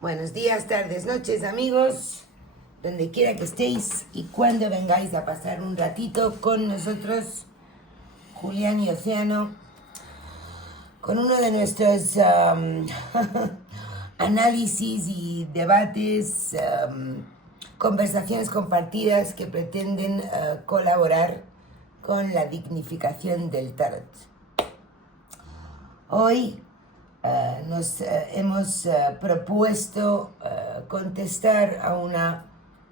Buenos días, tardes, noches, amigos, donde quiera que estéis y cuando vengáis a pasar un ratito con nosotros, Julián y Océano, con uno de nuestros análisis y debates, conversaciones compartidas que pretenden colaborar con la dignificación del tarot. Hoy nos hemos propuesto contestar a una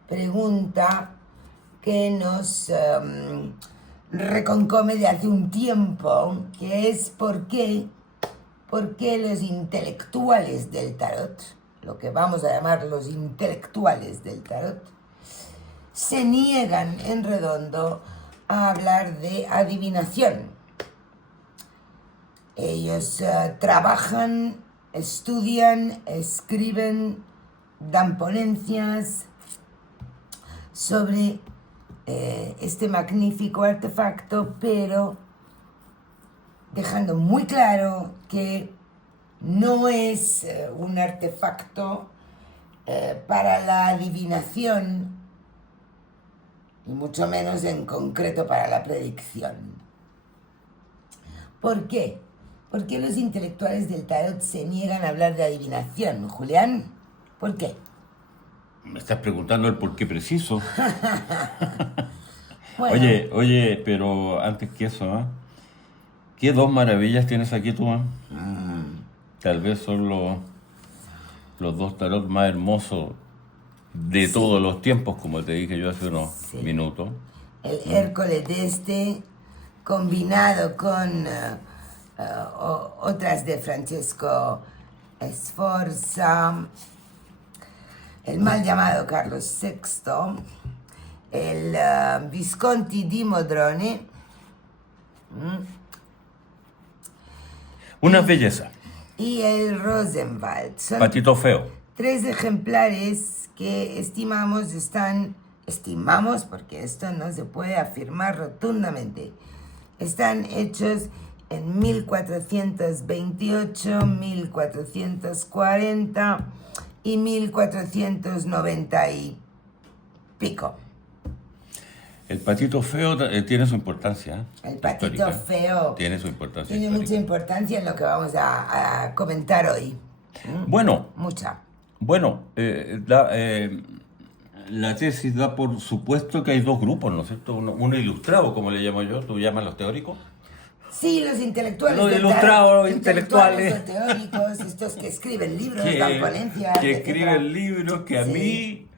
pregunta que nos reconcome de hace un tiempo, que es ¿por qué los intelectuales del tarot, lo que vamos a llamar los intelectuales del tarot, se niegan en redondo a hablar de adivinación? Ellos trabajan, estudian, escriben, dan ponencias sobre este magnífico artefacto, pero dejando muy claro que no es un artefacto para la adivinación, y mucho menos en concreto para la predicción. ¿Por qué? ¿Por qué los intelectuales del tarot se niegan a hablar de adivinación, Julián? ¿Por qué? Me estás preguntando el por qué preciso. Bueno, Oye, pero antes que eso, ¿qué dos maravillas tienes aquí tú? Tal vez son los dos tarot más hermosos de sí, todos los tiempos, como te dije yo hace unos sí. minutos. El Hércules de este, combinado con otras de Francesco Sforza, el mal llamado Carlos VI, el Visconti di Modrone. Una belleza. Y el Rosenwald. Son Patito feo. 3 ejemplares que estimamos porque esto no se puede afirmar rotundamente, están hechos en 1428, 1440 y 1490 y pico. El patito feo tiene su importancia. El patito histórica. feo Tiene su importancia. tiene histórica. mucha importancia en lo que vamos a comentar hoy. Bueno, Mucha. La tesis da por supuesto que hay dos grupos, ¿no es cierto? Uno ilustrado, como le llamo yo, tú llamas los teóricos. Sí, los intelectuales. Los del ilustrados, tarot, los intelectuales. o teóricos, estos que escriben libros, que, dan ponencias, que etcétera. escriben libros que Sí.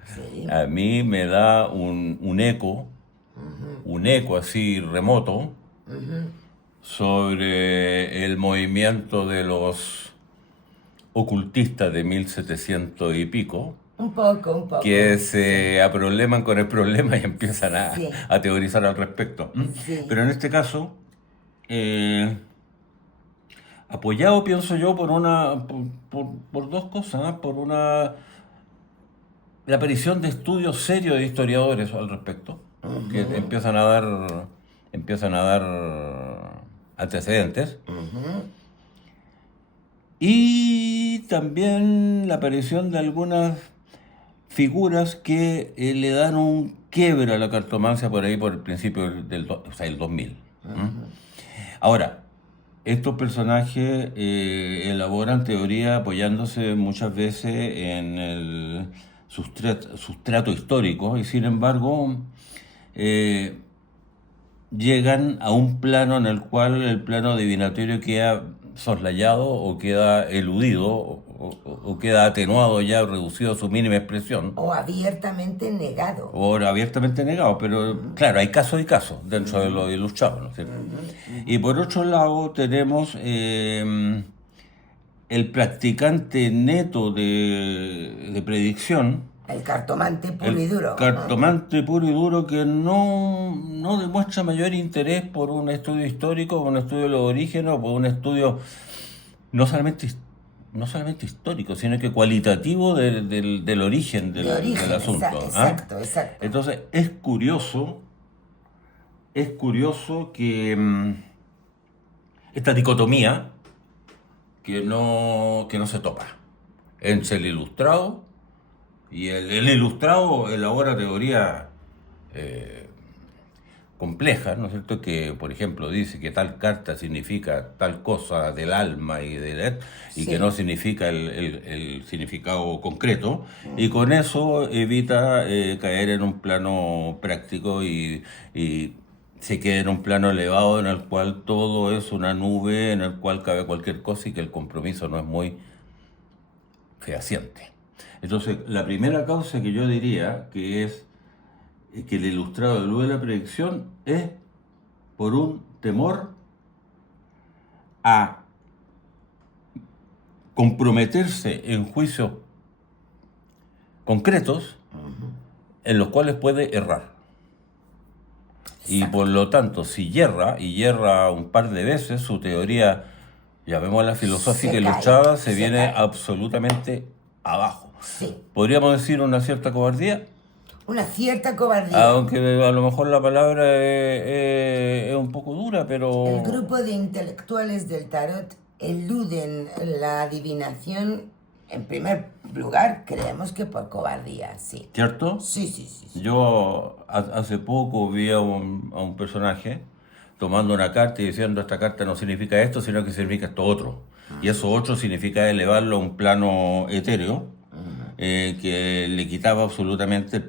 a mí me da un eco así remoto sobre el movimiento de los ocultistas de 1700 y pico, Un poco. que se aproleman con el problema y empiezan Sí. a teorizar al respecto. Sí. Pero en este caso, apoyado, pienso yo, por dos cosas, la aparición de estudios serios de historiadores al respecto, que empiezan a dar antecedentes, y también la aparición de algunas figuras que le dan un quiebre a la cartomancia por ahí por el principio el 2000. Ahora, estos personajes elaboran teoría apoyándose muchas veces en el sustrato histórico y sin embargo llegan a un plano en el cual el plano divinatorio queda soslayado o queda eludido o queda atenuado ya, reducido a su mínima expresión. O abiertamente negado. O abiertamente negado, pero claro, hay casos y casos dentro de lo ilustrado, ¿no es cierto? Y por otro lado tenemos el practicante neto de predicción, El cartomante puro y duro. cartomante puro y duro que no demuestra mayor interés por un estudio histórico, por un estudio de los orígenes, o por un estudio no solamente histórico, sino que cualitativo del origen del asunto. Exacto. Entonces es curioso que esta dicotomía que no se topa. entre el ilustrado y el ilustrado elabora teorías complejas, ¿no es cierto? Que, por ejemplo, dice que tal carta significa tal cosa del alma y que no Sí. significa el significado concreto, y con eso evita caer en un plano práctico y se queda en un plano elevado en el cual todo es una nube en el cual cabe cualquier cosa y que el compromiso no es muy fehaciente. Entonces, la primera causa que yo diría que es que el ilustrado elude la predicción es por un temor a comprometerse en juicios concretos en los cuales puede errar. Y por Exacto. lo tanto, si yerra, y yerra un par de veces, su teoría, llamémosla filosófica Se cae, ilustrada, se se viene cae. absolutamente abajo. Sí. Podríamos decir una cierta cobardía, Una cierta cobardía. aunque a lo mejor la palabra es un poco dura, El pero... grupo de intelectuales del tarot eluden la adivinación, en primer lugar, creemos que por cobardía, sí. ¿Cierto? Sí, sí, sí, sí. Yo hace poco vi a un personaje tomando una carta y diciendo esta carta no significa esto, sino que significa esto otro. Y eso otro significa elevarlo a un plano etéreo que le quitaba absolutamente el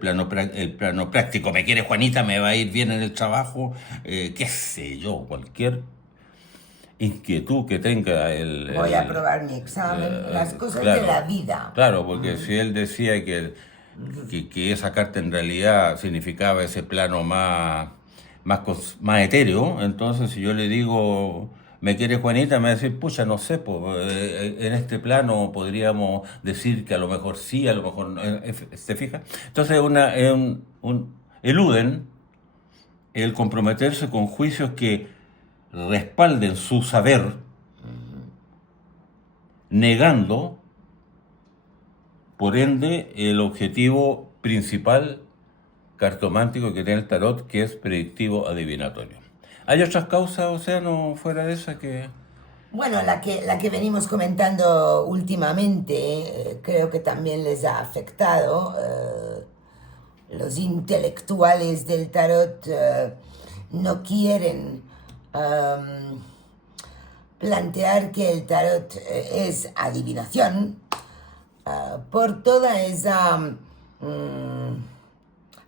plano práctico. ¿Me quiere Juanita? ¿Me va a ir bien en el trabajo? Qué sé yo, cualquier inquietud que tenga Voy a probar mi examen, las cosas de la claro, vida. claro, porque si él decía que esa carta en realidad significaba ese plano más etéreo, entonces si yo le digo, ¿me quiere Juanita? Me va a decir, pucha, no sé, pues, en este plano podríamos decir que a lo mejor sí, a lo mejor no, ¿se fija? Entonces eluden el comprometerse con juicios que respalden su saber, negando, por ende, el objetivo principal cartomántico que tiene el tarot, que es predictivo adivinatorio. ¿Hay otras causas, Océano, fuera de esa que... Bueno, la que venimos comentando últimamente, creo que también les ha afectado. Los intelectuales del tarot no quieren plantear que el tarot es adivinación por toda esa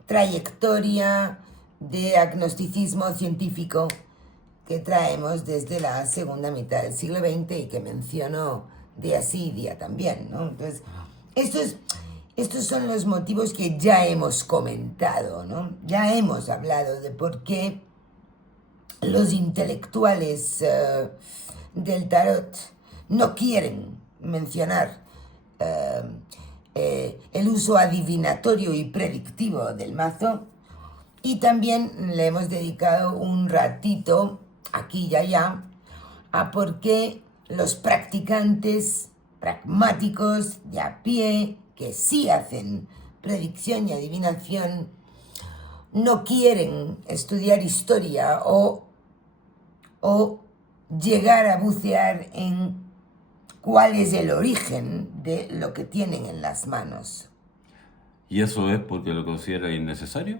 trayectoria de agnosticismo científico que traemos desde la segunda mitad del siglo XX y que menciono día sí, día también, ¿no? Entonces, estos son los motivos que ya hemos comentado, ¿no? Ya hemos hablado de por qué los intelectuales del tarot no quieren mencionar el uso adivinatorio y predictivo del mazo, y también le hemos dedicado un ratito, aquí y allá, a por qué los practicantes pragmáticos de a pie, que sí hacen predicción y adivinación, no quieren estudiar historia o llegar a bucear en cuál es el origen de lo que tienen en las manos. ¿Y eso es porque lo considera innecesario?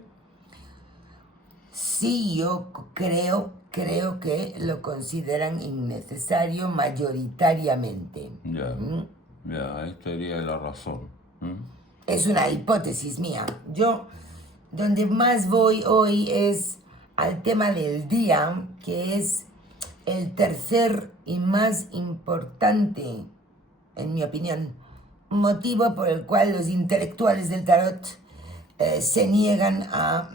Sí, yo creo que lo consideran innecesario mayoritariamente. Ya, ya, ahí estaría la razón. Es una hipótesis mía. Yo, donde más voy hoy es al tema del día, que es el tercer y más importante, en mi opinión, motivo por el cual los intelectuales del tarot se niegan a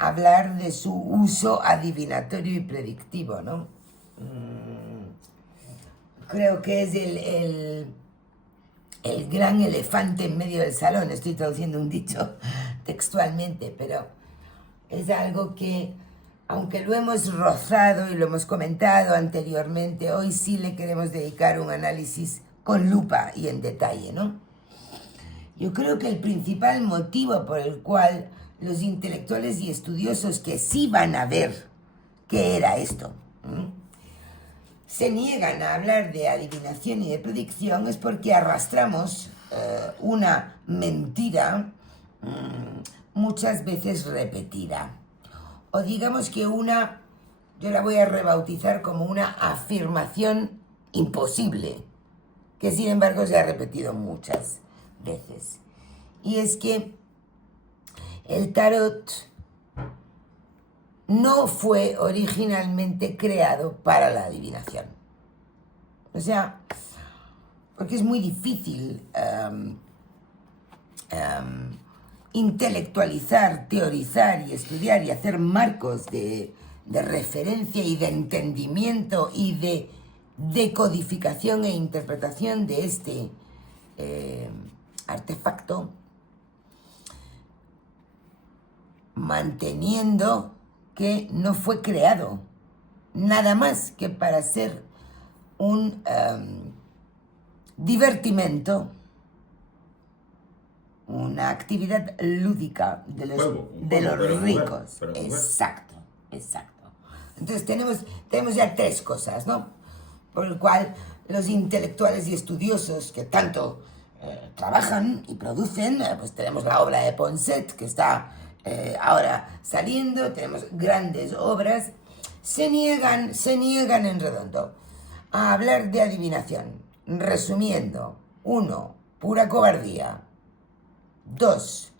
hablar de su uso adivinatorio y predictivo, ¿no? Creo que es el gran elefante en medio del salón. Estoy traduciendo un dicho textualmente, pero es algo que, aunque lo hemos rozado y lo hemos comentado anteriormente, hoy sí le queremos dedicar un análisis con lupa y en detalle, ¿no? Yo creo que el principal motivo por el cual los intelectuales y estudiosos que sí van a ver qué era esto, se niegan a hablar de adivinación y de predicción es porque arrastramos una mentira muchas veces repetida. O digamos que yo la voy a rebautizar como una afirmación imposible, que sin embargo se ha repetido muchas veces. Y es que el tarot no fue originalmente creado para la adivinación. O sea, porque es muy difícil intelectualizar, teorizar y estudiar y hacer marcos de referencia y de entendimiento y de decodificación e interpretación de este artefacto, manteniendo que no fue creado nada más que para ser un divertimento, una actividad lúdica de los ricos. Exacto. Entonces tenemos ya tres cosas, ¿no? Por el cual los intelectuales y estudiosos que tanto trabajan y producen, pues tenemos la obra de Poinsett, que está ahora saliendo, tenemos grandes obras, se niegan en redondo a hablar de adivinación, resumiendo: 1, pura cobardía; 2,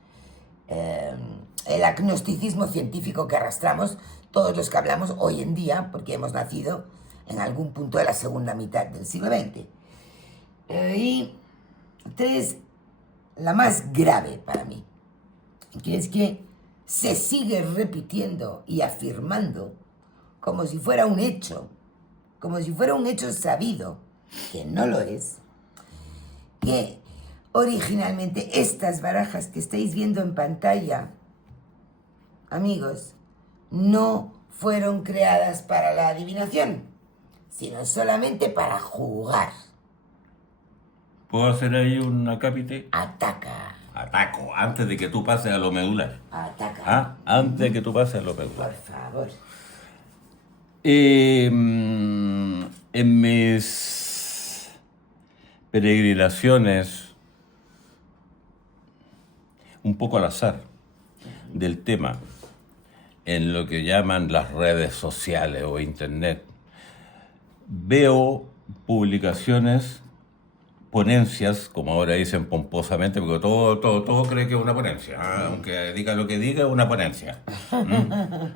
el agnosticismo científico que arrastramos todos los que hablamos hoy en día, porque hemos nacido en algún punto de la segunda mitad del siglo XX. Y 3, la más grave para mí, que es que se sigue repitiendo y afirmando como si fuera un hecho sabido, que no lo es, que originalmente estas barajas que estáis viendo en pantalla, amigos, no fueron creadas para la adivinación, sino solamente para jugar. ¿Puedo hacer ahí un acápite? Ataco, antes de que tú pases a lo medular. Ataca. Antes de que tú pases a lo medular. Por favor. En mis peregrinaciones, un poco al azar del tema, en lo que llaman las redes sociales o internet, veo publicaciones, ponencias, como ahora dicen pomposamente, porque todo cree que es una ponencia, aunque diga lo que diga, es una ponencia.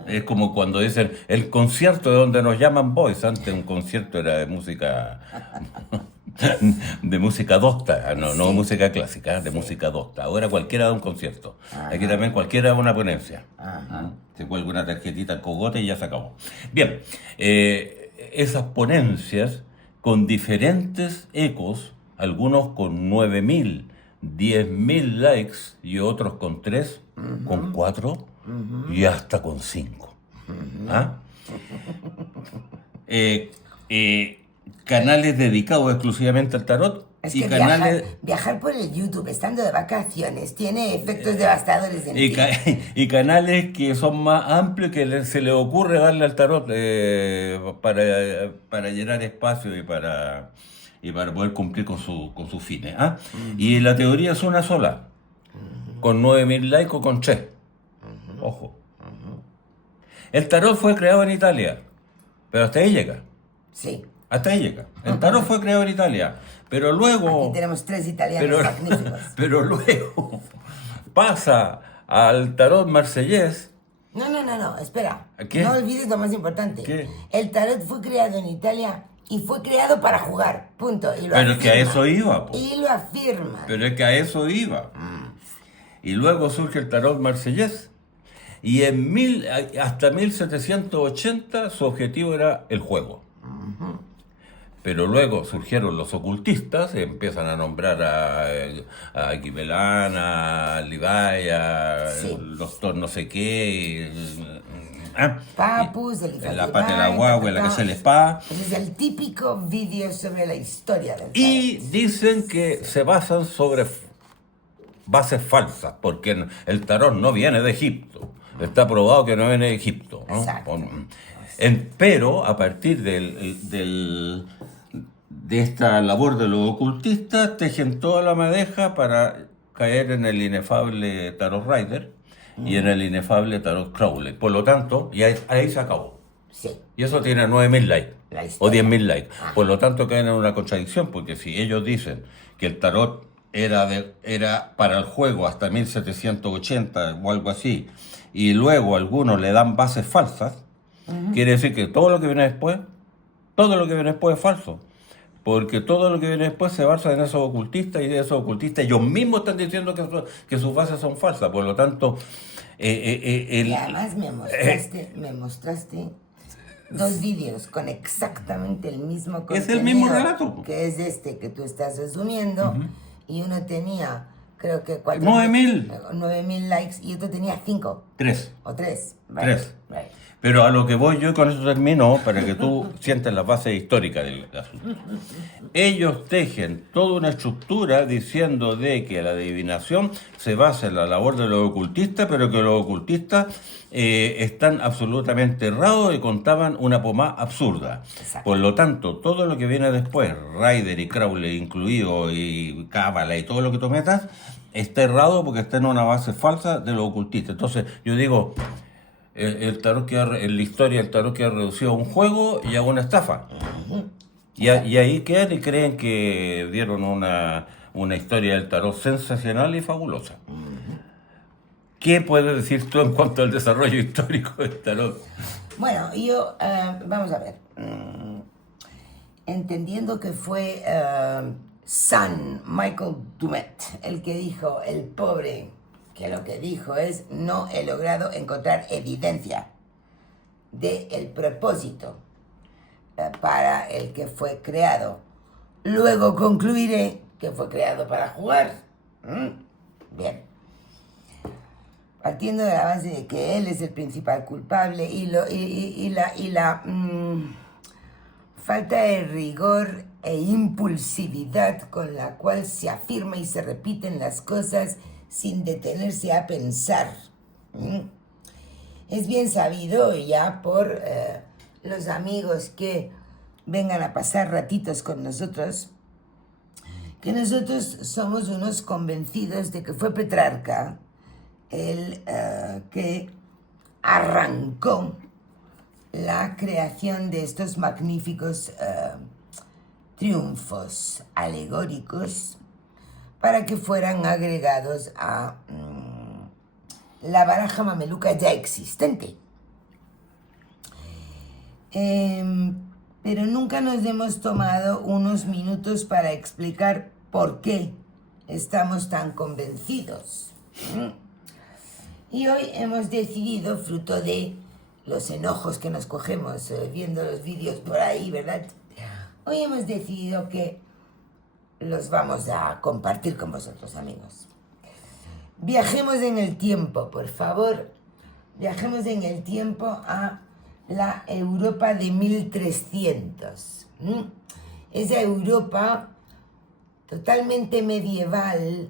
Es como cuando dicen el concierto de donde nos llaman boys. Antes un concierto era de música dosta, no música clásica, de música dosta. Ahora cualquiera da un concierto. Aquí también cualquiera da una ponencia. Se cuelga una tarjetita al cogote y ya se acabó. Bien, esas ponencias con diferentes ecos, algunos con 9.000, 10.000 likes y otros con 3, con 4 y hasta con 5. Canales dedicados exclusivamente al tarot. Es y que canales, viajar por el YouTube estando de vacaciones tiene efectos devastadores en ti. y canales que son más amplios, que se les ocurre darle al tarot para llenar espacio y para poder cumplir con sus fines. Y la teoría es una sola, con 9.000 likes o con 3. Ojo. El tarot fue creado en Italia, pero hasta ahí llega. Sí. Hasta ahí llega. El tarot fue creado en Italia, pero luego... Aquí tenemos 3 italianos magníficos. Pero luego pasa al tarot marsellés. No, espera. ¿Qué? No olvides lo más importante. ¿Qué? El tarot fue creado en Italia y fue creado para jugar, punto. Y lo Pero es que a afirma. eso iba, po. Y lo afirma. Pero es que a eso iba. Y luego surge el tarot marsellés. Y hasta 1780 su objetivo era el juego. Pero luego surgieron los ocultistas, empiezan a nombrar a Gibelin, a Levi, el doctor no sé qué, Papus, la pata de la guagua, la que se les pa. Ese es el típico vídeo sobre la historia del Y tarot. dicen que se basan sobre bases falsas, porque el tarot no viene de Egipto. Está probado que no viene de Egipto, ¿no? Exacto. Pero a partir de esta labor de los ocultistas, tejen toda la madeja para caer en el inefable Tarot Rider y en el inefable Tarot Crowley. Por lo tanto, y ahí se acabó. Sí. Y eso tiene 9.000 likes La o historia. 10.000 likes. Por lo tanto, caen en una contradicción, porque si ellos dicen que el tarot era para el juego hasta 1780 o algo así, y luego algunos le dan bases falsas, quiere decir que todo lo que viene después es falso. Porque todo lo que viene después se basa en esos ocultistas, y de esos ocultistas ellos mismos están diciendo que sus bases son falsas. Por lo tanto, Y además me mostraste 2 vídeos con exactamente el mismo contenido. Es el mismo relato. Que es este que tú estás resumiendo. Y uno tenía, creo que 9.000 likes y otro tenía 5. 3. O 3. 3. Pero a lo que voy yo, y con eso termino, para que tú sientas la base histórica del asunto. Ellos tejen toda una estructura diciendo de que la adivinación se basa en la labor de los ocultistas, pero que los ocultistas están absolutamente errados y contaban una pomá absurda. Exacto. Por lo tanto, todo lo que viene después, Rider y Crowley incluido, y Cábala y todo lo que tú metas, está errado porque está en una base falsa de los ocultistas. Entonces, yo digo... El tarot en la historia el tarot queda reducido a un juego y a una estafa. Y ahí quedan y creen que dieron una historia del tarot sensacional y fabulosa. ¿Qué puedes decir tú en cuanto al desarrollo histórico del tarot? Bueno, yo, vamos a ver. Entendiendo que fue San Michael Dumet el que dijo, el pobre, que lo que dijo es: no he logrado encontrar evidencia del propósito para el que fue creado. Luego concluiré que fue creado para jugar. Bien. Partiendo de la base de que él es el principal culpable y la falta de rigor e impulsividad con la cual se afirma y se repiten las cosas sin detenerse a pensar. Es bien sabido ya por los amigos que vengan a pasar ratitos con nosotros, que nosotros somos unos convencidos de que fue Petrarca el que arrancó la creación de estos magníficos triunfos alegóricos para que fueran agregados a la baraja mameluca ya existente. Pero nunca nos hemos tomado unos minutos para explicar por qué estamos tan convencidos. Y hoy hemos decidido, fruto de los enojos que nos cogemos viendo los vídeos por ahí, ¿verdad? Hoy hemos decidido que los vamos a compartir con vosotros, amigos. Viajemos en el tiempo, por favor. Viajemos en el tiempo a la Europa de 1300. Esa Europa totalmente medieval,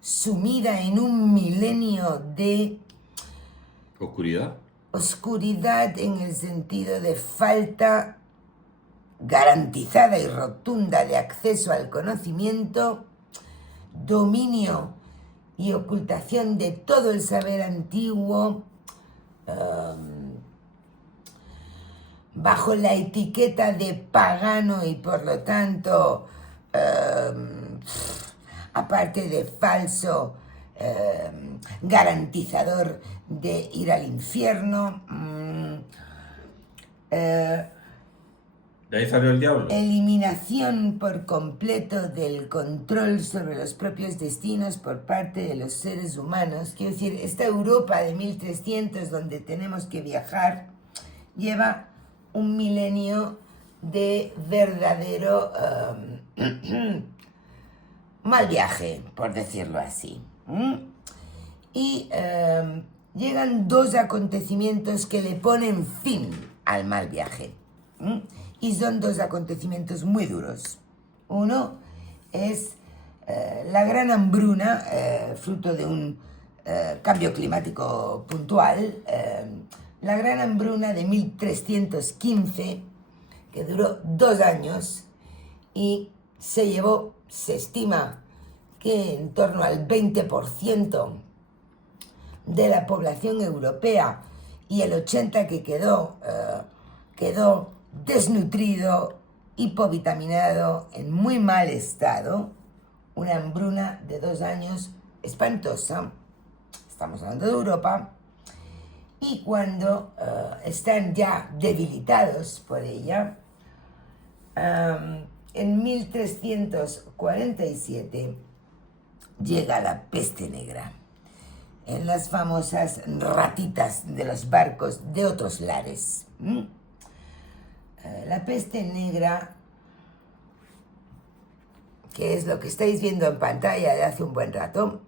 sumida en un milenio de oscuridad en el sentido de falta garantizada y rotunda de acceso al conocimiento, dominio y ocultación de todo el saber antiguo, bajo la etiqueta de pagano y por lo tanto, aparte de falso, garantizador de ir al infierno. De ahí salió el diablo. Eliminación por completo del control sobre los propios destinos por parte de los seres humanos. Quiero decir, esta Europa de 1300 donde tenemos que viajar lleva un milenio de verdadero mal viaje, por decirlo así. Y llegan 2 acontecimientos que le ponen fin al mal viaje. Y son 2 acontecimientos muy duros. Uno es la gran hambruna, fruto de un cambio climático puntual, la gran hambruna de 1315, que duró 2 años y se estima que en torno al 20% de la población europea, y el 80% que quedó desnutrido, hipovitaminado, en muy mal estado. Una hambruna de 2 años espantosa. Estamos hablando de Europa. Y cuando están ya debilitados por ella, en 1347 llega la peste negra, en las famosas ratitas de los barcos de otros lares. La peste negra, que es lo que estáis viendo en pantalla de hace un buen rato,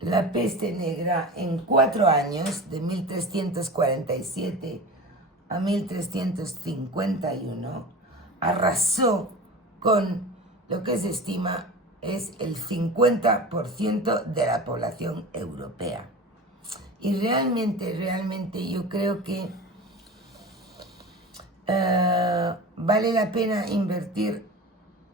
la peste negra en 4 años, de 1347 a 1351, arrasó con lo que se estima es el 50% de la población europea. Y realmente yo creo que vale la pena invertir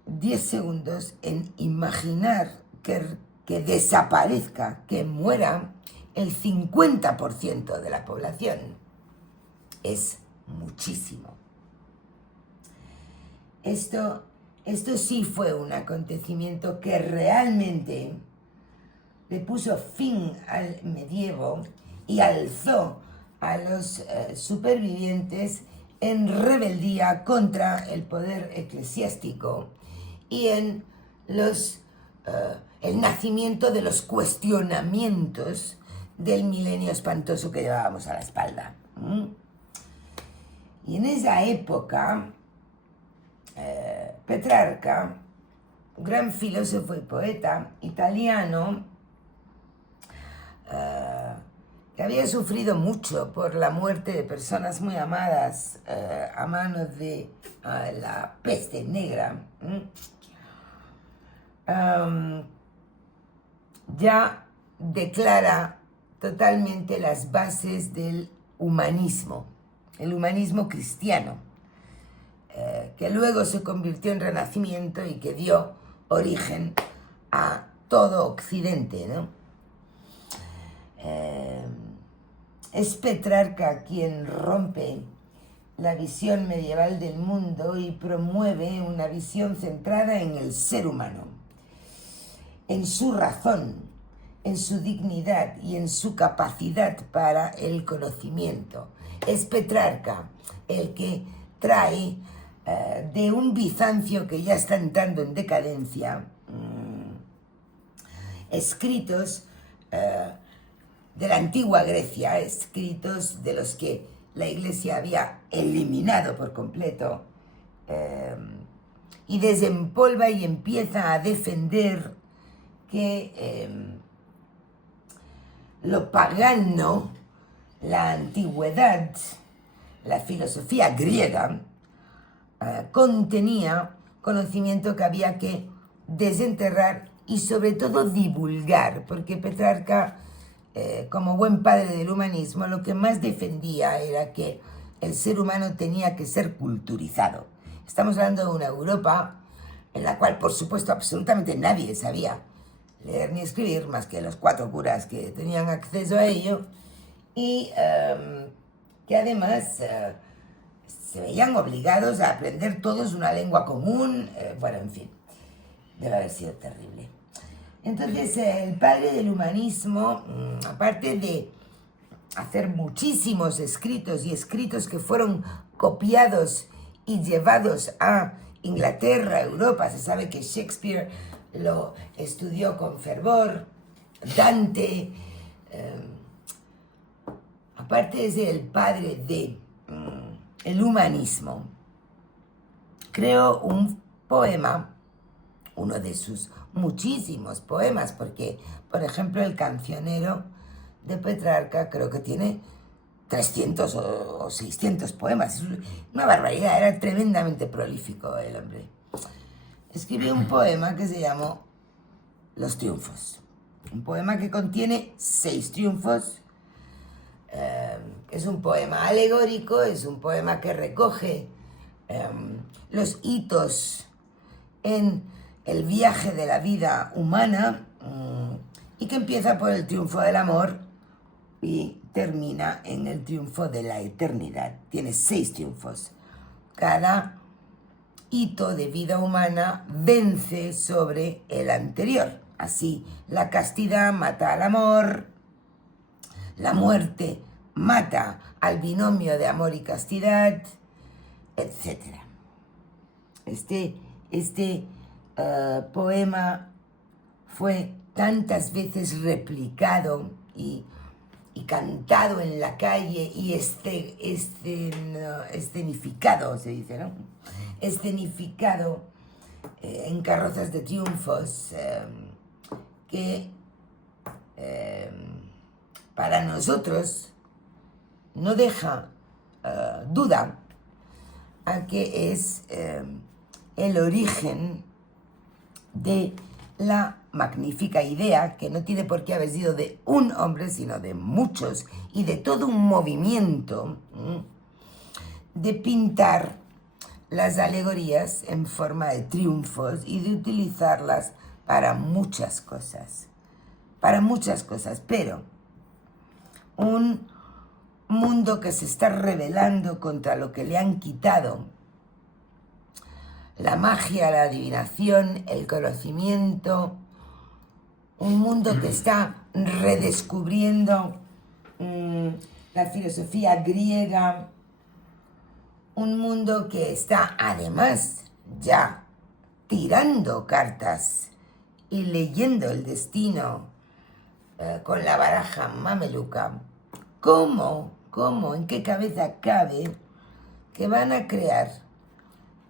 10 segundos en imaginar que desaparezca, que muera el 50% de la población. Es muchísimo. Esto sí fue un acontecimiento que realmente le puso fin al medievo y alzó a los supervivientes en rebeldía contra el poder eclesiástico y en el nacimiento de los cuestionamientos del milenio espantoso que llevábamos a la espalda. Y en esa época, Petrarca, gran filósofo y poeta italiano, que había sufrido mucho por la muerte de personas muy amadas a manos de la peste negra, ya declara totalmente las bases del humanismo, el humanismo cristiano, que luego se convirtió en Renacimiento y que dio origen a todo Occidente, ¿no? Es Petrarca quien rompe la visión medieval del mundo y promueve una visión centrada en el ser humano, en su razón, en su dignidad y en su capacidad para el conocimiento. Es Petrarca el que trae de un Bizancio que ya está entrando en decadencia, escritos de la antigua Grecia, escritos de los que la Iglesia había eliminado por completo, y desempolva y empieza a defender que lo pagano, la antigüedad, la filosofía griega, contenía conocimiento que había que desenterrar y sobre todo divulgar, porque Petrarca, como buen padre del humanismo, lo que más defendía era que el ser humano tenía que ser culturizado. Estamos hablando de una Europa en la cual, por supuesto, absolutamente nadie sabía leer ni escribir, más que los 4 curas que tenían acceso a ello, y que además se veían obligados a aprender todos una lengua común, bueno, en fin, debe haber sido terrible. Entonces, el padre del humanismo, aparte de hacer muchísimos escritos y escritos que fueron copiados y llevados a Inglaterra, Europa, se sabe que Shakespeare lo estudió con fervor, Dante, aparte de ser el padre de el humanismo, creó un poema, uno de sus muchísimos poemas, porque, por ejemplo, el cancionero de Petrarca creo que tiene 300 o 600 poemas. Es una barbaridad, era tremendamente prolífico el hombre. Escribió un poema que se llamó Los Triunfos. Un poema que contiene 6 triunfos Es un poema alegórico, es un poema que recoge los hitos en el viaje de la vida humana y que empieza por el triunfo del amor y termina en el triunfo de la eternidad. Tiene 6 triunfos. Cada hito de vida humana vence sobre el anterior. Así, la castidad mata al amor, la muerte mata al binomio de amor y castidad, etc. Este poema fue tantas veces replicado y cantado en la calle y escenificado, se dice, ¿no? Escenificado en carrozas de triunfos que para nosotros no deja duda a que es el origen de la magnífica idea, que no tiene por qué haber sido de un hombre, sino de muchos, y de todo un movimiento de pintar las alegorías en forma de triunfos y de utilizarlas para muchas cosas, pero un mundo que se está rebelando contra lo que le han quitado: la magia, la adivinación, el conocimiento. Un mundo que está redescubriendo la filosofía griega. Un mundo que está además ya tirando cartas y leyendo el destino con la baraja mameluca. ¿Cómo? ¿En qué cabeza cabe que van a crear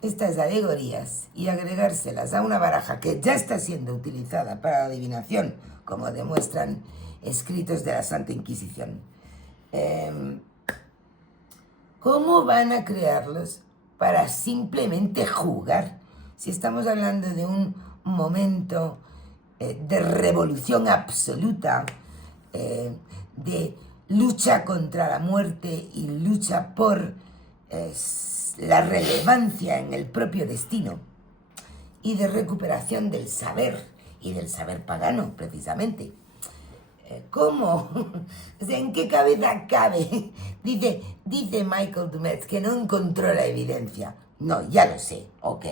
estas alegorías y agregárselas a una baraja que ya está siendo utilizada para la adivinación, como demuestran escritos de la Santa Inquisición? ¿Cómo van a crearlos para simplemente jugar? Si estamos hablando de un momento de revolución absoluta, de lucha contra la muerte y lucha por la relevancia en el propio destino, y de recuperación del saber, y del saber pagano, precisamente. ¿Cómo? O sea, ¿en qué cabeza cabe? Dice Michael Dumetz que no encontró la evidencia. No, ya lo sé, ok.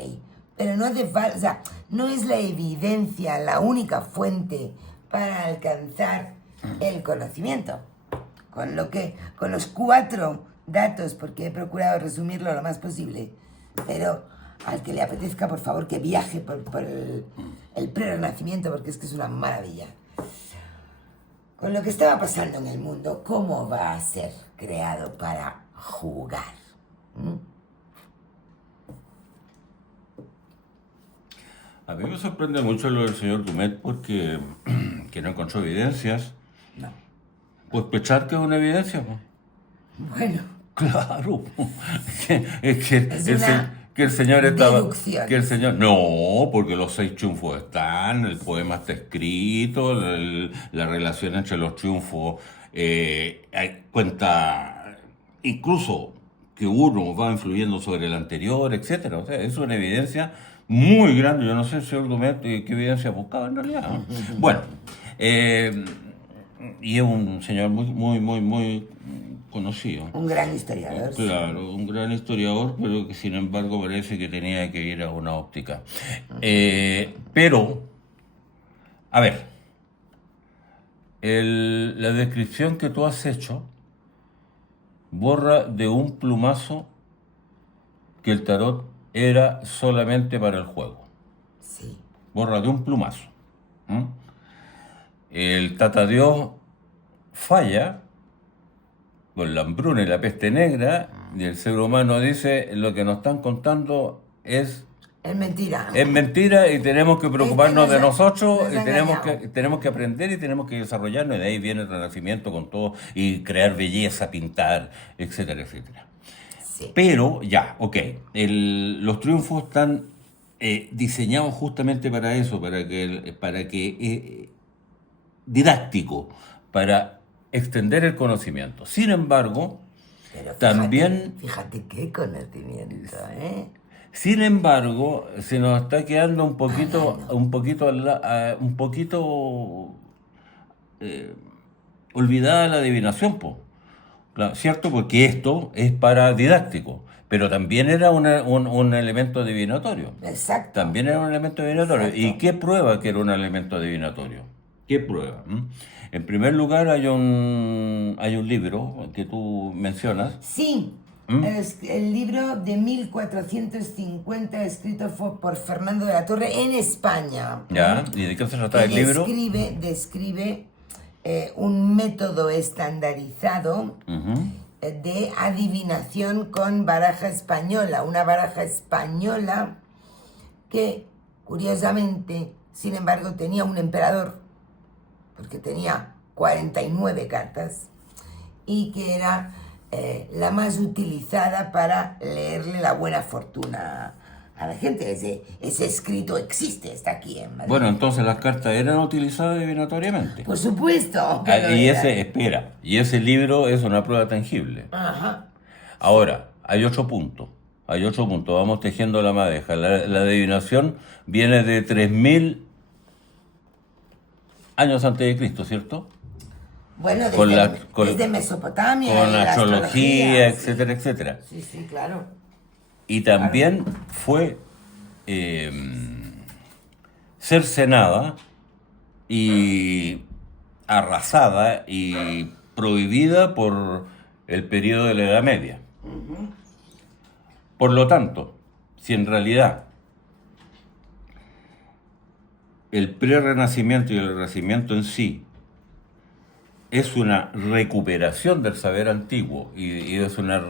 Pero no hace falta, o sea, no es la evidencia la única fuente para alcanzar el conocimiento. Con los 4 datos, porque he procurado resumirlo lo más posible, pero al que le apetezca, por favor, que viaje por el pre-renacimiento, porque es que es una maravilla. Con lo que estaba pasando en el mundo, ¿cómo va a ser creado para jugar? A mí me sorprende mucho lo del señor Dumet porque que no encontró evidencias. No. Pues Petrarca es una evidencia, pues. Bueno. Claro. Una Que el señor estaba. deducción. Que el señor. No, porque los 6 triunfos están, el poema está escrito, la relación entre los triunfos cuenta incluso que uno va influyendo sobre el anterior, etcétera. O sea, es una evidencia muy grande. Yo no sé, señor Dumet, qué evidencia buscaba en realidad, ¿no? Bueno, y es un señor muy conocido. Un gran historiador. Claro, un gran historiador, pero que sin embargo parece que tenía que ir a una óptica. Pero, a ver, la descripción que tú has hecho borra de un plumazo que el tarot era solamente para el juego. Sí. Borra de un plumazo. El Tatadiós falla con la hambruna y la peste negra, y el ser humano dice: lo que nos están contando es mentira. Es mentira, y tenemos que preocuparnos de nosotros, y engañado. tenemos que aprender y tenemos que desarrollarnos, y de ahí viene el Renacimiento con todo, y crear belleza, pintar, etcétera, etcétera. Sí. Pero ya, ok, los triunfos están diseñados justamente para eso, para que didáctico, para extender el conocimiento. Sin embargo, Pero también, fíjate qué conocimiento, ¿eh? sin embargo, se nos está quedando un poquito olvidada la adivinación, po. Claro, ¿cierto? Porque esto es para didáctico, pero también era un elemento divinatorio. Exacto. También era un elemento divinatorio. Exacto. ¿Y qué prueba que era un elemento divinatorio? ¿Qué prueba? En primer lugar, hay un libro que tú mencionas. Sí, es el libro de 1450 escrito por Fernando de la Torre en España. ¿Ya? ¿Y de qué se trata Que el libro? describe un método estandarizado de adivinación con baraja española. Una baraja española que, curiosamente, sin embargo, tenía un emperador, porque tenía 49 cartas, y que era la más utilizada para leerle la buena fortuna a la gente. Ese escrito existe, está aquí en Madrid. Bueno, entonces las cartas eran utilizadas divinatoriamente. Por supuesto que lo Y era. ese libro es una prueba tangible. Ajá. Ahora, hay otro punto. Vamos tejiendo la madeja. La adivinación viene de 3000 años antes de Cristo, ¿cierto? Bueno, Con desde Mesopotamia. Con y la astrología, etcétera, etcétera. Sí, sí, claro. Y también fue cercenada y arrasada y prohibida por el periodo de la Edad Media. Por lo tanto, si en realidad el prerrenacimiento y el renacimiento en sí es una recuperación del saber antiguo y es una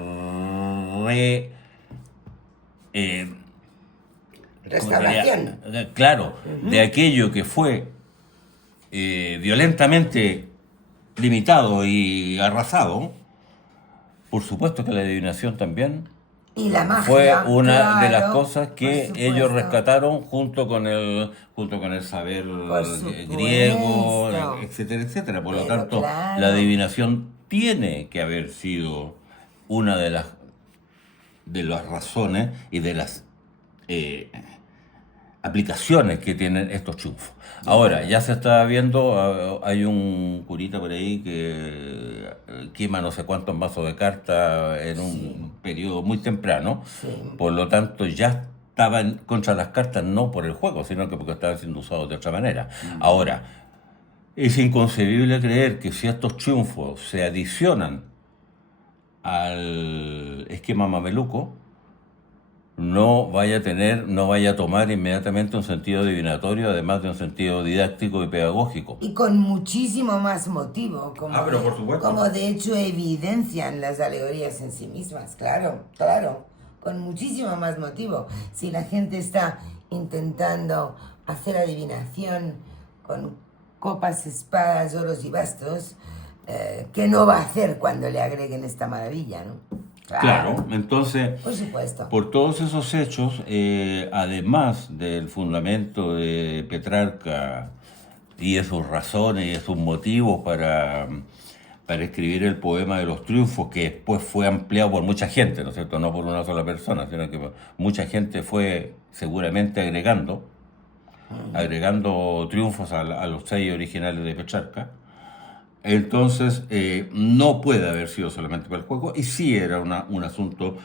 Restauración. claro, de aquello que fue violentamente limitado y arrasado, por supuesto que la adivinación también Y la magia. fue una de las claro, cosas que por ellos supuesto. rescataron junto con el saber griego, etcétera, etcétera. Por lo Pero tanto, claro. la adivinación tiene que haber sido una de las razones y de las aplicaciones que tienen estos triunfos. Ahora, ya se está viendo, hay un curita por ahí que quema no sé cuántos mazos de cartas en un periodo muy temprano. Sí. Por lo tanto, ya estaban contra las cartas no por el juego, sino que porque estaban siendo usados de otra manera. Ahora, es inconcebible creer que si estos triunfos se adicionan al esquema mameluco, no vaya a tomar inmediatamente un sentido divinatorio, además de un sentido didáctico y pedagógico. Y con muchísimo más motivo, pero por supuesto. como de hecho evidencian las alegorías en sí mismas, claro, con muchísimo más motivo. Si la gente está intentando hacer adivinación con copas, espadas, oros y bastos, ¿qué no va a hacer cuando le agreguen esta maravilla, no? Claro, entonces, por supuesto. Por todos esos hechos, además del fundamento de Petrarca y de sus razones y de sus motivos para escribir el poema de los triunfos, que después fue ampliado por mucha gente, ¿no es cierto? No por una sola persona, sino que mucha gente fue seguramente agregando triunfos a los 6 originales de Petrarca. Entonces, no puede haber sido solamente para el juego, y sí era un asunto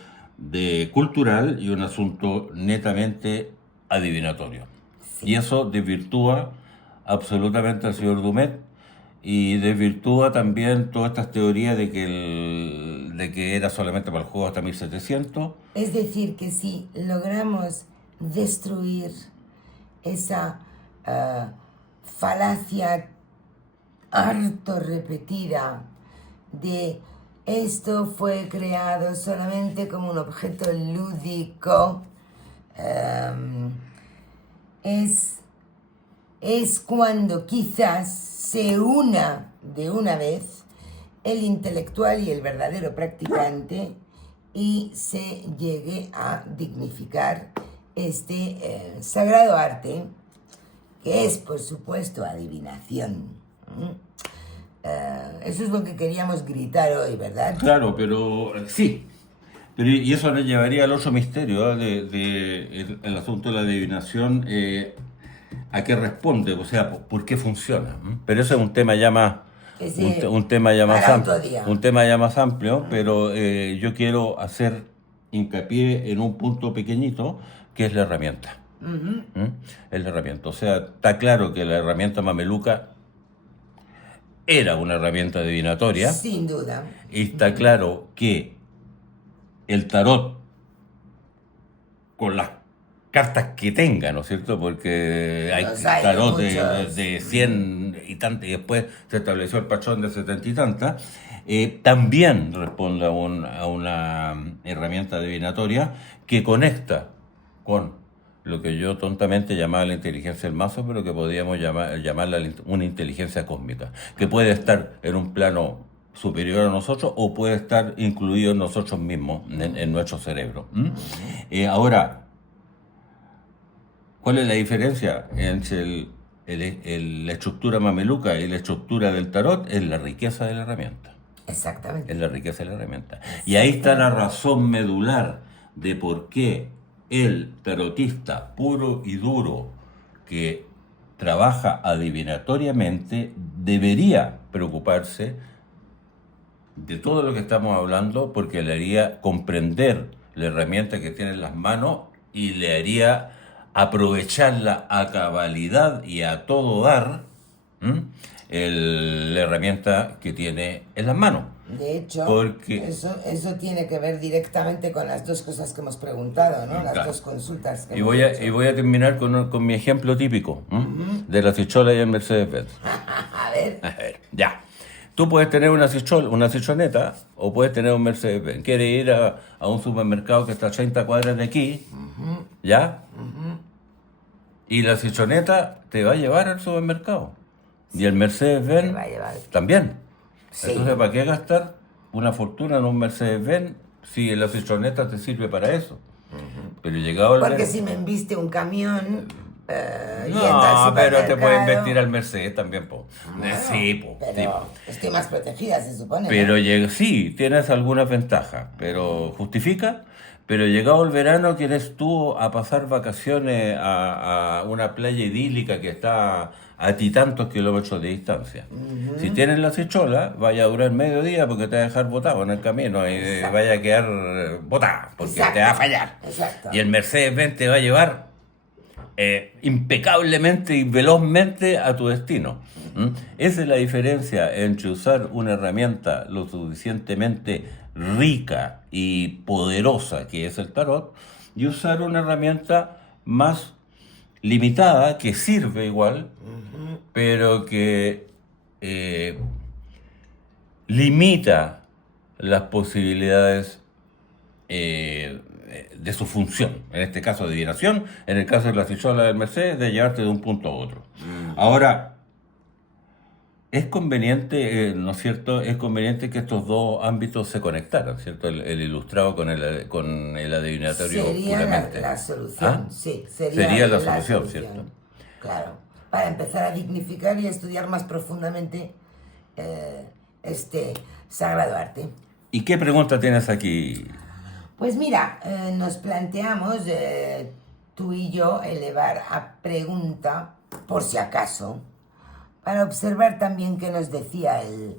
cultural y un asunto netamente adivinatorio. Sí. Y eso desvirtúa absolutamente al señor Dumet y desvirtúa también todas estas teorías de que era solamente para el juego hasta 1700. Es decir, que si logramos destruir esa falacia harto repetida de esto fue creado solamente como un objeto lúdico, es cuando quizás se una de una vez el intelectual y el verdadero practicante y se llegue a dignificar este sagrado arte, que es por supuesto adivinación. Eso es lo que queríamos gritar hoy, ¿verdad? Claro, pero sí. Pero, y eso nos llevaría al otro misterio, ¿ah? El asunto de la adivinación, a qué responde, o sea, por qué funciona. Pero eso es un tema ya más, Ese un tema ya más para otro amplio, día. un tema ya más amplio, pero yo quiero hacer hincapié en un punto pequeñito, que es la herramienta. Es la herramienta. O sea, está claro que la herramienta mameluca era una herramienta adivinatoria, Sin duda. y está claro que el tarot, con las cartas que tenga, ¿no es cierto? Porque hay Los hay tarot muchos. de 100 y tantas, y después se estableció el patrón de 70 y tantas, también responde a una herramienta adivinatoria que conecta con lo que yo tontamente llamaba la inteligencia del mazo, pero que podríamos llamarla una inteligencia cósmica, que puede estar en un plano superior a nosotros o puede estar incluido en nosotros mismos, en nuestro cerebro. Ahora, ¿cuál es la diferencia entre la estructura mameluca y la estructura del tarot? Es la riqueza de la herramienta. Exactamente. Es la riqueza de la herramienta. Y ahí está la razón medular de por qué el tarotista puro y duro que trabaja adivinatoriamente debería preocuparse de todo lo que estamos hablando, porque le haría comprender la herramienta que tiene en las manos y le haría aprovecharla a cabalidad y a todo dar, la herramienta que tiene en las manos. De hecho, Porque, eso tiene que ver directamente con las dos cosas que hemos preguntado, ¿no? Las claro. dos consultas que Y hemos voy a, hecho. y voy a terminar con mi ejemplo típico, de la cichola y el Mercedes-Benz. A ver, A ver, ya. Tú puedes tener una cichoneta, o puedes tener un Mercedes-Benz. Quieres ir a un supermercado que está a 30 cuadras de aquí, ¿ya? Y la cichoneta te va a llevar al supermercado. Y el te Mercedes-Benz va a llevar. también. Sí. Entonces, ¿para qué gastar una fortuna en un Mercedes-Benz si la cichoneta te sirve para eso? Pero llegado el Porque si me enviste un camión yendo al No, pero te pueden supermercado, vestir al Mercedes también, po. Sí, po. Sí, pero po. estoy más protegida, se supone. Pero ¿no? sí, tienes algunas ventajas, pero justifica. Pero llegado el verano, quieres tú a pasar vacaciones a una playa idílica que está a ti tantos kilómetros de distancia. Si tienes la cichola, vaya a durar medio día porque te va a dejar botado en el camino y vaya a quedar botado porque Exacto. te va a fallar. Exacto. Y el Mercedes-Benz te va a llevar impecablemente y velozmente a tu destino. Esa es la diferencia entre usar una herramienta lo suficientemente rica y poderosa que es el tarot y usar una herramienta más limitada que sirve igual, pero que limita las posibilidades de su función, en este caso de adivinación, en el caso de la cichola del Mercedes, de llevarte de un punto a otro. Ahora, es conveniente, ¿no es cierto? Es conveniente que estos dos ámbitos se conectaran, ¿cierto? El ilustrado con el adivinatorio Sería puramente. la solución, ¿Ah? sí. Sería la solución, ¿cierto? Claro, para empezar a dignificar y a estudiar más profundamente este sagrado arte. ¿Y qué pregunta tienes aquí? Pues mira, nos planteamos, tú y yo, elevar a pregunta, por si acaso, para observar también qué nos decía el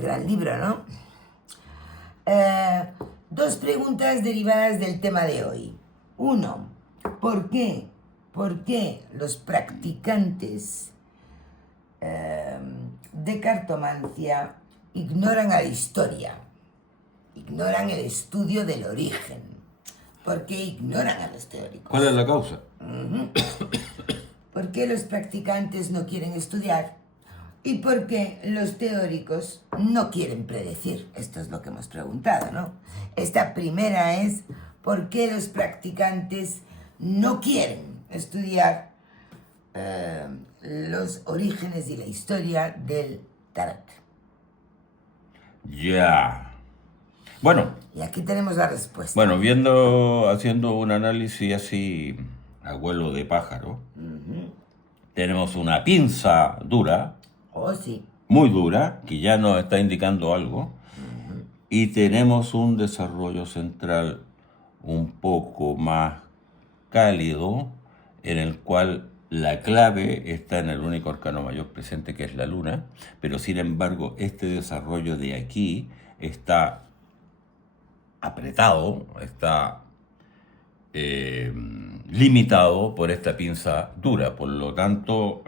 gran libro, ¿no? Dos preguntas derivadas del tema de hoy. Uno, ¿por qué? ¿Por qué los practicantes de cartomancia ignoran a la historia? Ignoran el estudio del origen. ¿Por qué ignoran a los teóricos? ¿Cuál es la causa? ¿Por qué los practicantes no quieren estudiar? ¿Y por qué los teóricos no quieren predecir? Esto es lo que hemos preguntado, ¿no? Esta primera es ¿por qué los practicantes no quieren estudiar los orígenes y la historia del tarot? Ya. Bueno, Y aquí tenemos la respuesta. Bueno, haciendo un análisis así a vuelo de pájaro, tenemos una pinza dura, Oh, sí. muy dura, que ya nos está indicando algo, y tenemos un desarrollo central un poco más cálido, en el cual la clave está en el único arcano mayor presente, que es la luna, pero sin embargo este desarrollo de aquí está apretado, está limitado por esta pinza dura. Por lo tanto,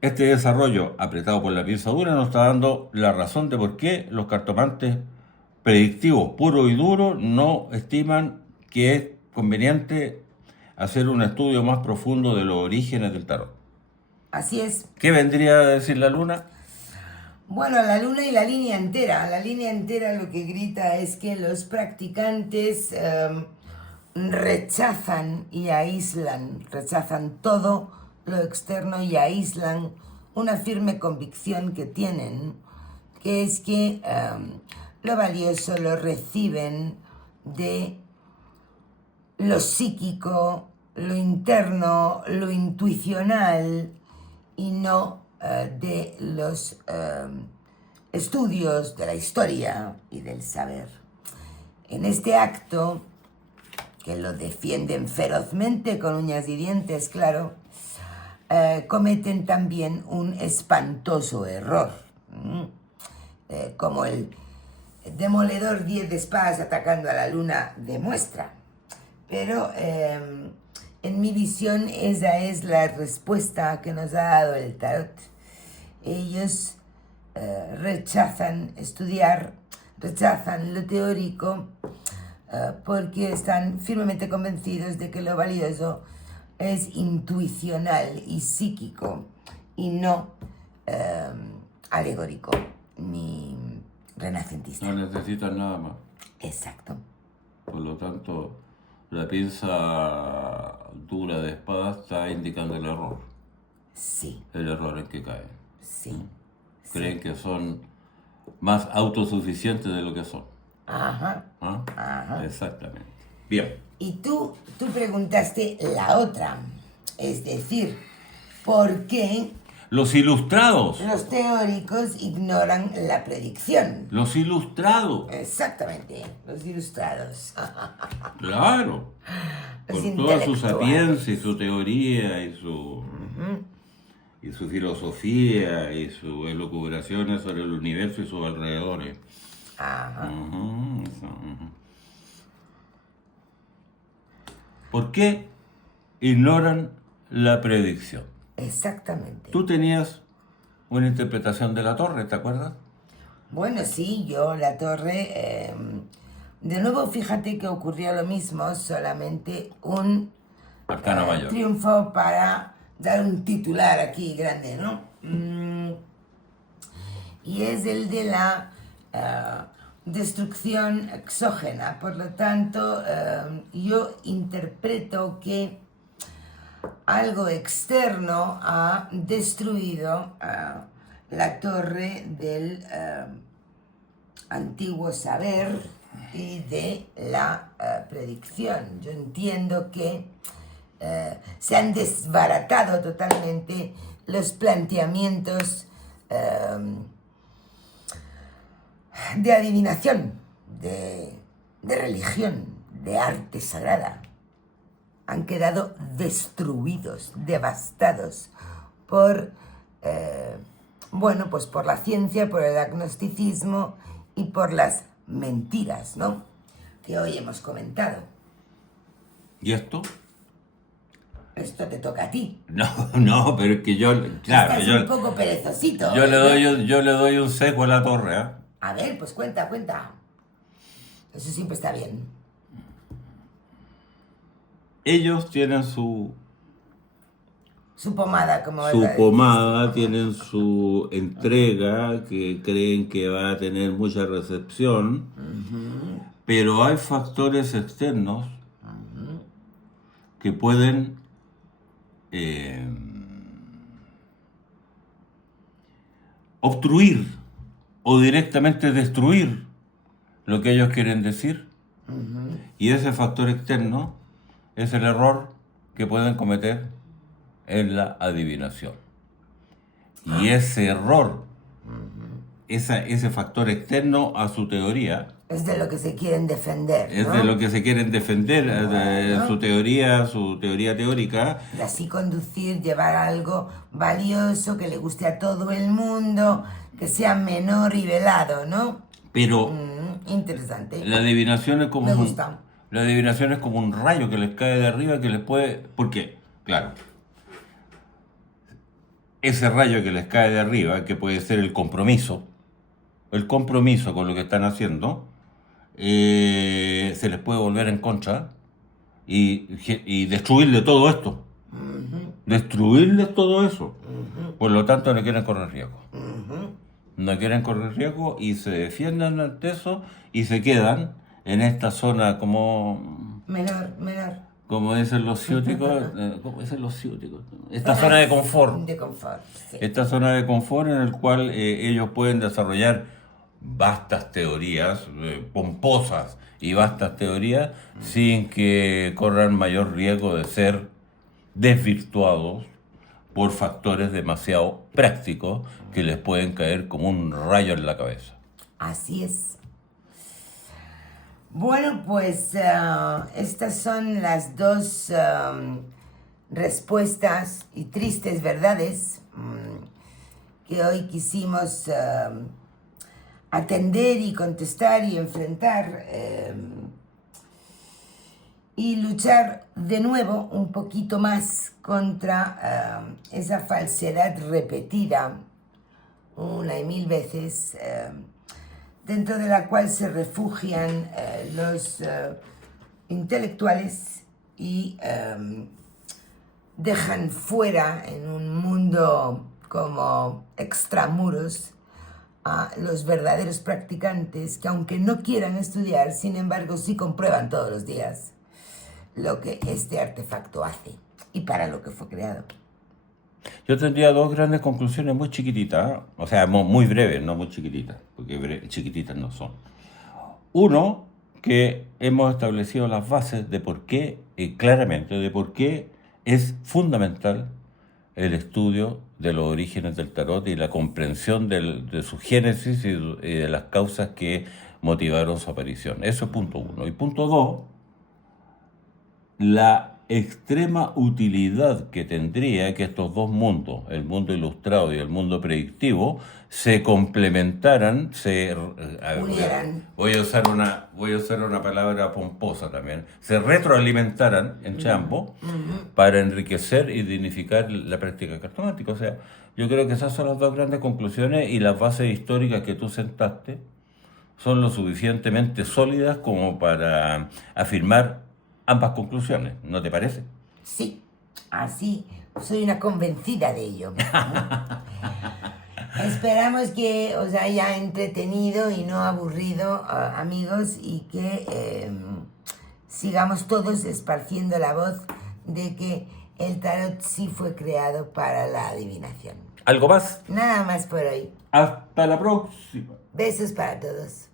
este desarrollo apretado por la pinza dura nos está dando la razón de por qué los cartomantes predictivos puros y duros no estiman que es conveniente hacer un estudio más profundo de los orígenes del tarot. Así es. ¿Qué vendría a decir la luna? Bueno, la luna y la línea entera. La línea entera lo que grita es que los practicantes rechazan y rechazan todo lo externo y aíslan una firme convicción que tienen, que es que lo valioso lo reciben de lo psíquico, lo interno, lo intuicional y no de los estudios de la historia y del saber. En este acto, que lo defienden ferozmente con uñas y dientes, claro, cometen también un espantoso error, como el demoledor 10 de espadas atacando a la luna demuestra. Pero en mi visión esa es la respuesta que nos ha dado el tarot. Ellos rechazan estudiar, rechazan lo teórico, porque están firmemente convencidos de que lo valioso es intuicional y psíquico y no alegórico ni renacentista. No necesitan nada más. Exacto. Por lo tanto, la pinza dura de espada está indicando el error. Sí. El error en que caen. Sí. Creen que son más autosuficientes de lo que son. Ajá. ¿Ah? Ajá. Exactamente. Bien. Y tú preguntaste la otra, es decir, ¿por qué Los ilustrados. los teóricos ignoran la predicción? Los ilustrados. Exactamente, los ilustrados. Claro. Los Con toda su intelectuales. sapiencia y su teoría y su filosofía y sus elucubraciones sobre el universo y sus alrededores. Ajá. Ujú. ¿Por qué ignoran la predicción? Exactamente. Tú tenías una interpretación de la torre, ¿te acuerdas? Bueno, sí, yo la torre... de nuevo, fíjate que ocurrió lo mismo, solamente un Arcano mayor. triunfo para dar un titular aquí grande, ¿no? Y es el de la destrucción exógena. Por lo tanto, yo interpreto que algo externo ha destruido la torre del antiguo saber y de la predicción. Yo entiendo que se han desbaratado totalmente los planteamientos de adivinación, de religión, de arte sagrada. Han quedado destruidos, devastados por, pues por la ciencia, por el agnosticismo y por las mentiras, ¿no? Que hoy hemos comentado. ¿Y esto? Esto te toca a ti. No, pero es que yo, claro, Estás un poco perezosito. yo le doy un sesgo a la torre, ¿eh? A ver, pues cuenta. Eso siempre está bien. Ellos tienen su pomada, como su verdad. pomada, tienen su entrega, que creen que va a tener mucha recepción, pero hay factores externos que pueden obstruir o directamente destruir lo que ellos quieren decir, y ese factor externo es el error que pueden cometer en la adivinación. Y ese error, ese factor externo a su teoría, es de lo que se quieren defender, es ¿no? de lo que se quieren defender, Bueno. su teoría teórica. Y así conducir, llevar algo valioso que le guste a todo el mundo, que sea menor y velado, ¿no? Pero Interesante. la adivinación es como Me gusta. la adivinación es como un rayo que les cae de arriba que les puede... ¿Por qué? Claro. Ese rayo que les cae de arriba, que puede ser el compromiso con lo que están haciendo, se les puede volver en contra y destruirle todo esto. Destruirles todo eso. Por lo tanto, no quieren correr riesgo. No quieren correr riesgo y se defienden ante eso y se quedan en esta zona Menor. como dicen los ciúticos, esta zona de confort. De confort, sí. Esta zona de confort en el cual ellos pueden desarrollar vastas teorías, pomposas y vastas teorías, sin que corran mayor riesgo de ser desvirtuados por factores demasiado prácticos que les pueden caer como un rayo en la cabeza. Así es. Bueno, pues estas son las dos respuestas y tristes verdades que hoy quisimos atender y contestar y enfrentar y luchar de nuevo un poquito más contra esa falsedad repetida una y mil veces, dentro de la cual se refugian los intelectuales y dejan fuera en un mundo como extramuros a los verdaderos practicantes que, aunque no quieran estudiar, sin embargo sí comprueban todos los días lo que este artefacto hace y para lo que fue creado. Yo tendría dos grandes conclusiones muy chiquititas, o sea, muy breves, no muy chiquititas, porque chiquititas no son. Uno, que hemos establecido las bases de por qué, claramente, de por qué es fundamental el estudio de los orígenes del tarot y la comprensión de su génesis y de las causas que motivaron su aparición. Eso es punto uno. Y punto dos, la extrema utilidad que tendría que estos dos mundos, el mundo ilustrado y el mundo predictivo, se complementaran, Unieran. voy a usar una palabra pomposa también, se retroalimentaran entre ambos para enriquecer y dignificar la práctica cartomántica. O sea, yo creo que esas son las dos grandes conclusiones y las bases históricas que tú sentaste son lo suficientemente sólidas como para afirmar ambas conclusiones, ¿no te parece? Sí, así, soy una convencida de ello. Esperamos que os haya entretenido y no aburrido, amigos, y que sigamos todos esparciendo la voz de que el tarot sí fue creado para la adivinación. ¿Algo más? Nada más por hoy. Hasta la próxima. Besos para todos.